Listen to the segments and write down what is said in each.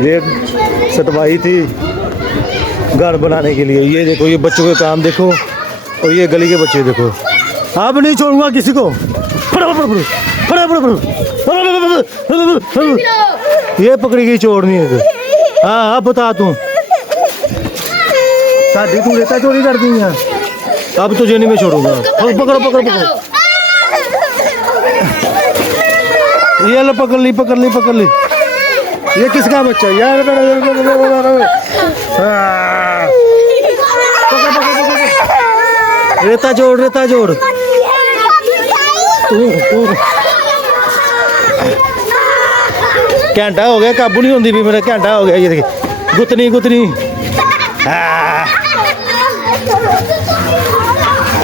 रेत सटवाई थी घर बनाने के लिए। ये देखो, ये बच्चों के काम देखो, और ये गली के बच्चे देखो। अब नहीं छोड़ूंगा किसी को। ये पकड़ी गई, छोड़नी है। हाँ अब बता तू, साड़ी तू रेता चोरी कर दी है, अब तुझे नहीं मैं छोड़ूंगा। पकड़ो पकड़ो पकड़ो, ये लो पकड़ ली पकड़ ली पकड़ ली। ये किसका बच्चा यार? रेता जोड़ रेता जोड़। घंटा हो गया, काबू नहीं होती भी मेरा, घंटा हो गया। ये देखिए, गुतनी गुतनी।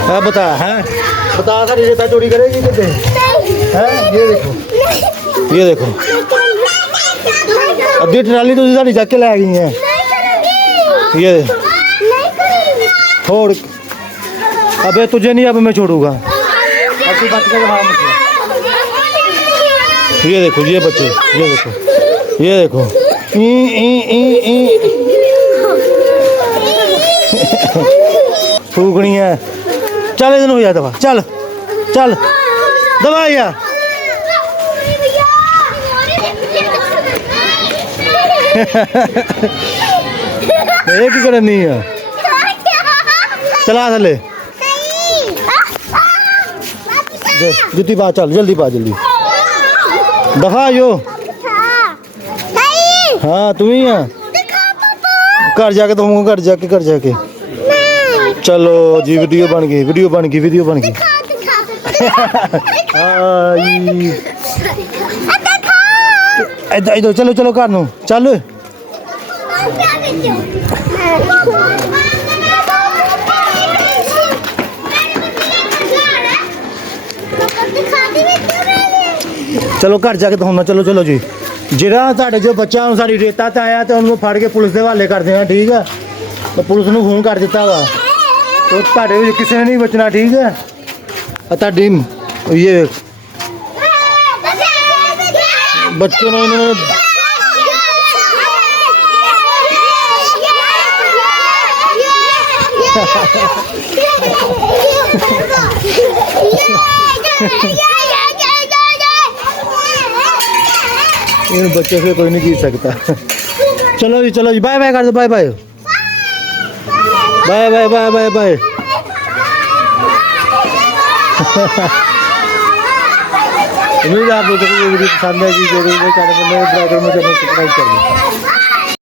हाँ बता, हैं बता, सारी रेता चोरी करेगी कितने? हैं ये देखो, ये देखो, अद्धी ट्राली तो सारी जाके लै गई है। ये छोड़, अबे तुझे नहीं अब मैं छोड़ूंगा। ये देखो, ये बच्चे, ये देखो, ये देखो, फूकनी है। चल इधर हो जा दवा, चल चल दवा यार। एक ही करनी है, चला थले जुती पा, चल जल्दी पा जल्दी, दफा यो। हाँ तुम ही है, घर जाके तुमको, घर जाके चलो जी। वीडियो बन गई, वीडियो बन गई, वीडियो बन गई। इधर चलो चलो घर नू चल। चलो घर जाके दिखाना, चलो चलो जी। ਜਿਹੜਾ ਤੁਹਾਡੇ ਜੋ ਬੱਚਾ ਹੁਣ ਸਾਡੀ ਰੇਤਾ ਤੇ ਆਇਆ ਤੇ ਉਹਨੂੰ ਫੜ ਕੇ ਪੁਲਿਸ ਦੇ ਹਵਾਲੇ ਕਰਦੇ ਆ, ਠੀਕ ਹੈ? ਤੇ ਪੁਲਿਸ ਨੂੰ ਫੋਨ ਕਰ ਦਿੱਤਾ ਵਾ, ਉਹ ਤੁਹਾਡੇ ਵਿੱਚ ਕਿਸੇ ਨੇ ਨਹੀਂ ਬਚਣਾ, ਠੀਕ ਹੈ? ਆ ਤੁਹਾਡੀ ਇਹ ਬੱਚੇ ਨੂੰ ਇਹਨਾਂ ਨੇ इन बच्चों से कोई नहीं जीत सकता। चलो जी, बाय बाय कर दो, bye bye bye bye bye bye bye. उम्मीद है आप लोगों को ये वीडियो पसंद आएगी। जरूर चैनल को सब्सक्राइब कर दो।